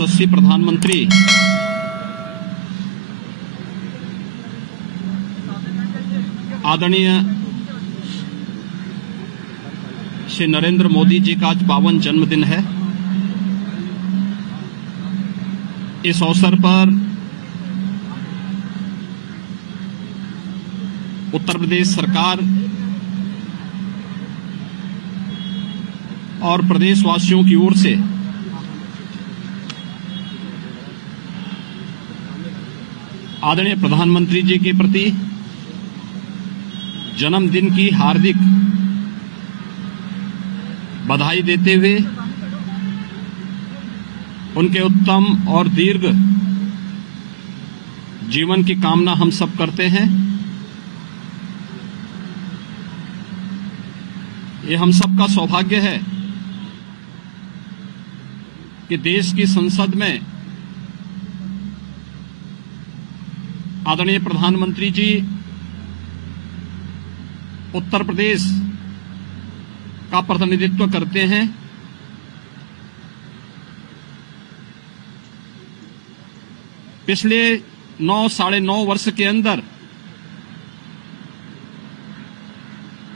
यशस्वी प्रधानमंत्री आदरणीय श्री नरेंद्र मोदी जी का आज पावन जन्मदिन है। इस अवसर पर उत्तर प्रदेश सरकार और प्रदेशवासियों की ओर से आदरणीय प्रधानमंत्री जी के प्रति जन्मदिन की हार्दिक बधाई देते हुए उनके उत्तम और दीर्घ जीवन की कामना हम सब करते हैं। ये हम सबका सौभाग्य है कि देश की संसद में आदरणीय प्रधानमंत्री जी उत्तर प्रदेश का प्रतिनिधित्व करते हैं। पिछले 9-9.5 वर्ष के अंदर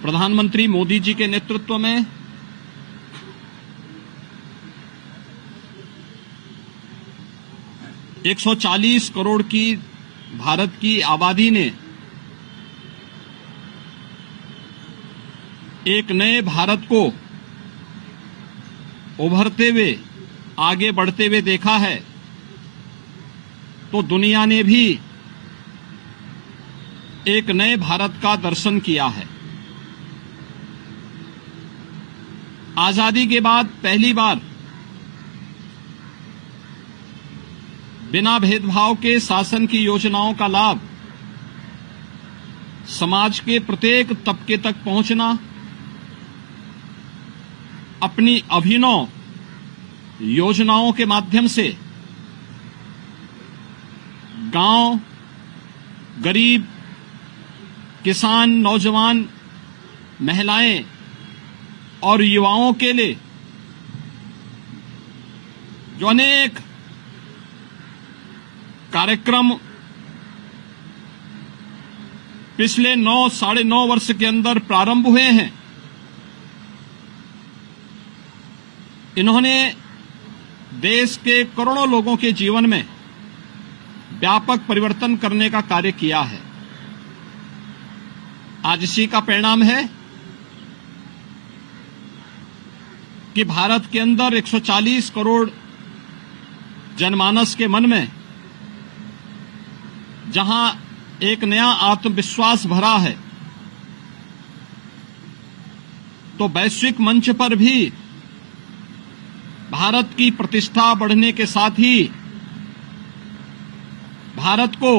प्रधानमंत्री मोदी जी के नेतृत्व में $140 करोड़ की भारत की आबादी ने एक नए भारत को उभरते हुए आगे बढ़ते हुए देखा है, तो दुनिया ने भी एक नए भारत का दर्शन किया है। आजादी के बाद पहली बार बिना भेदभाव के शासन की योजनाओं का लाभ समाज के प्रत्येक तबके तक पहुंचना, अपनी अभिनव योजनाओं के माध्यम से गांव, गरीब, किसान, नौजवान, महिलाएं और युवाओं के लिए जो अनेक कार्यक्रम पिछले 9-9.5 वर्ष के अंदर प्रारंभ हुए हैं, इन्होंने देश के करोड़ों लोगों के जीवन में व्यापक परिवर्तन करने का कार्य किया है। आज इसी का परिणाम है कि भारत के अंदर 140 करोड़ जनमानस के मन में जहां एक नया आत्मविश्वास भरा है, तो वैश्विक मंच पर भी भारत की प्रतिष्ठा बढ़ने के साथ ही भारत को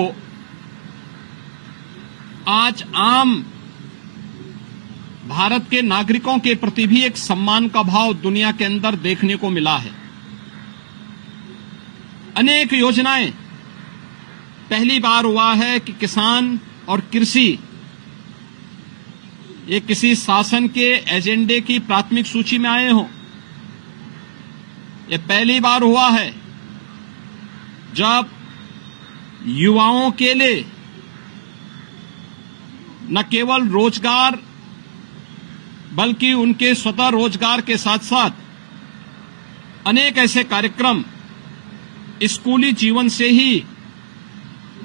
आज आम भारत के नागरिकों के प्रति भी एक सम्मान का भाव दुनिया के अंदर देखने को मिला है। अनेक योजनाएं पहली बार हुआ है कि किसान और कृषि ये किसी शासन के एजेंडे की प्राथमिक सूची में आए हों। ये पहली बार हुआ है जब युवाओं के लिए न केवल रोजगार बल्कि उनके स्वतः रोजगार के साथ साथ अनेक ऐसे कार्यक्रम स्कूली जीवन से ही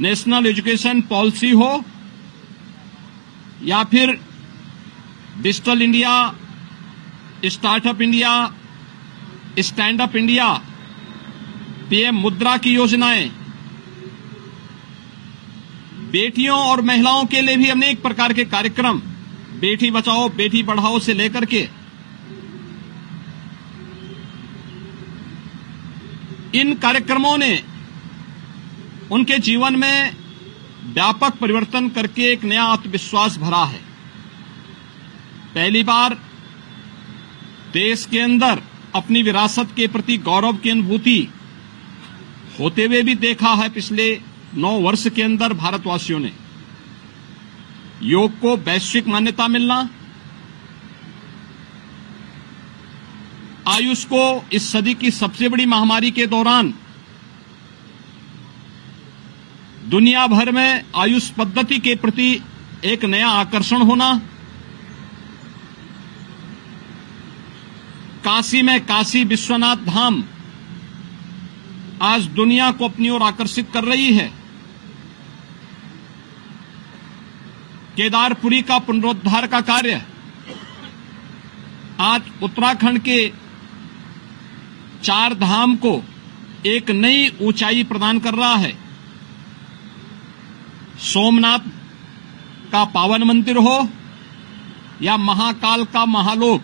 नेशनल एजुकेशन पॉलिसी हो या फिर digital India, startup India, stand up India, PM मुद्रा की योजनाएं, बेटियों और महिलाओं के लिए भी अनेक प्रकार के कार्यक्रम, बेटी बचाओ बेटी पढ़ाओ से लेकर के इन कार्यक्रमों ने उनके जीवन में व्यापक परिवर्तन करके एक नया आत्मविश्वास भरा है। पहली बार देश के अंदर अपनी विरासत के प्रति गौरव की अनुभूति होते हुए भी देखा है। पिछले 9 वर्ष के अंदर भारतवासियों ने योग को वैश्विक मान्यता मिलना, आयुष को इस सदी की सबसे बड़ी महामारी के दौरान दुनिया भर में आयुष पद्धति के प्रति एक नया आकर्षण होना, काशी में काशी विश्वनाथ धाम आज दुनिया को अपनी ओर आकर्षित कर रही है। केदारपुरी का पुनरुद्धार का कार्य आज उत्तराखंड के 4 धाम को एक नई ऊंचाई प्रदान कर रहा है। सोमनाथ का पावन मंदिर हो या महाकाल का महालोक,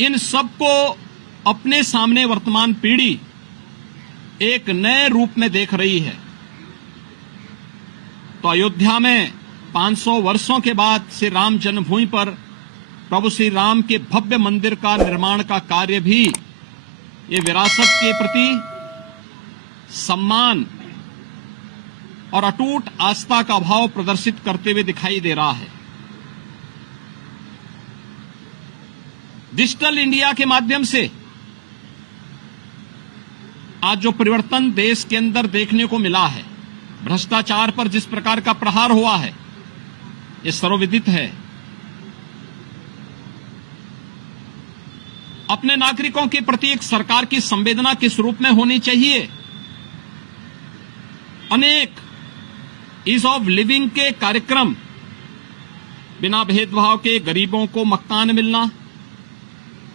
इन सबको अपने सामने वर्तमान पीढ़ी एक नए रूप में देख रही है। तो अयोध्या में 500 वर्षों के बाद श्री राम जन्मभूमि पर प्रभु श्री राम के भव्य मंदिर का निर्माण का कार्य भी ये विरासत के प्रति सम्मान और अटूट आस्था का भाव प्रदर्शित करते हुए दिखाई दे रहा है। डिजिटल इंडिया के माध्यम से आज जो परिवर्तन देश के अंदर देखने को मिला है, भ्रष्टाचार पर जिस प्रकार का प्रहार हुआ है, ये सर्वविदित है। अपने नागरिकों के प्रति एक सरकार की संवेदना किस रूप में होनी चाहिए। अनेक ईज ऑफ लिविंग के कार्यक्रम, बिना भेदभाव के गरीबों को मकान मिलना,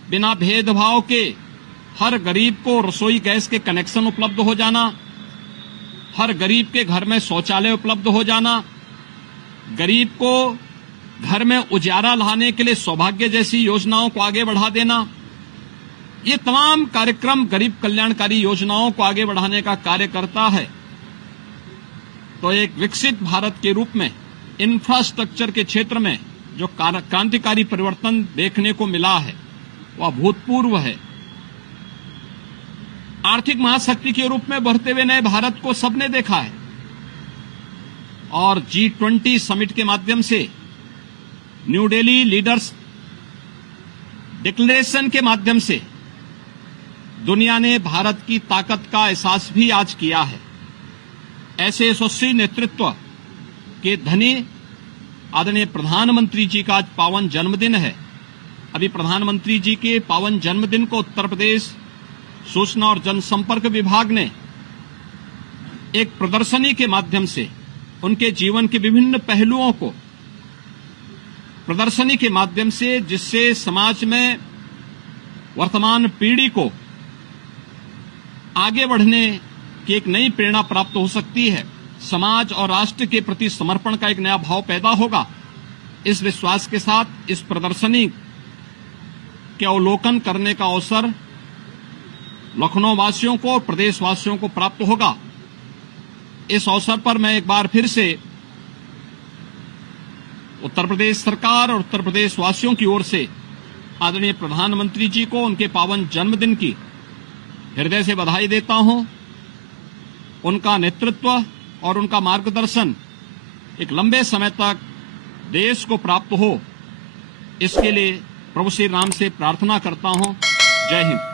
बिना भेदभाव के हर गरीब को रसोई गैस के कनेक्शन उपलब्ध हो जाना, हर गरीब के घर में शौचालय उपलब्ध हो जाना, गरीब को घर में उजाला लाने के लिए सौभाग्य जैसी योजनाओं को आगे बढ़ा देना, ये तमाम कार्यक्रम गरीब कल्याणकारी योजनाओं को आगे बढ़ाने का कार्य करता है। तो एक विकसित भारत के रूप में इंफ्रास्ट्रक्चर के क्षेत्र में जो क्रांतिकारी परिवर्तन देखने को मिला है वह अभूतपूर्व है। आर्थिक महाशक्ति के रूप में बढ़ते हुए नए भारत को सबने देखा है और G20 समिट के माध्यम से न्यू दिल्ली लीडर्स डिक्लेरेशन के माध्यम से दुनिया ने भारत की ताकत का एहसास भी आज किया है। ऐसे यशस्वी नेतृत्व के धनी आदरणीय प्रधानमंत्री जी का आज पावन जन्मदिन है। अभी प्रधानमंत्री जी के पावन जन्मदिन को उत्तर प्रदेश सूचना और जनसंपर्क विभाग ने एक प्रदर्शनी के माध्यम से उनके जीवन के विभिन्न पहलुओं को प्रदर्शनी के माध्यम से, जिससे समाज में वर्तमान पीढ़ी को आगे बढ़ने की एक नई प्रेरणा प्राप्त हो सकती है। समाज और राष्ट्र के प्रति समर्पण का एक नया भाव पैदा होगा। इस विश्वास के साथ इस प्रदर्शनी के अवलोकन करने का अवसर लखनऊ वासियों को और प्रदेश वासियों को प्राप्त होगा। इस अवसर पर मैं एक बार फिर से उत्तर प्रदेश सरकार और उत्तर प्रदेश वासियों की ओर से आदरणीय प्रधानमंत्री जी को उनके पावन जन्मदिन की हृदय से बधाई देता हूं। उनका नेतृत्व और उनका मार्गदर्शन एक लंबे समय तक देश को प्राप्त हो, इसके लिए प्रभु श्री राम से प्रार्थना करता हूं। जय हिंद।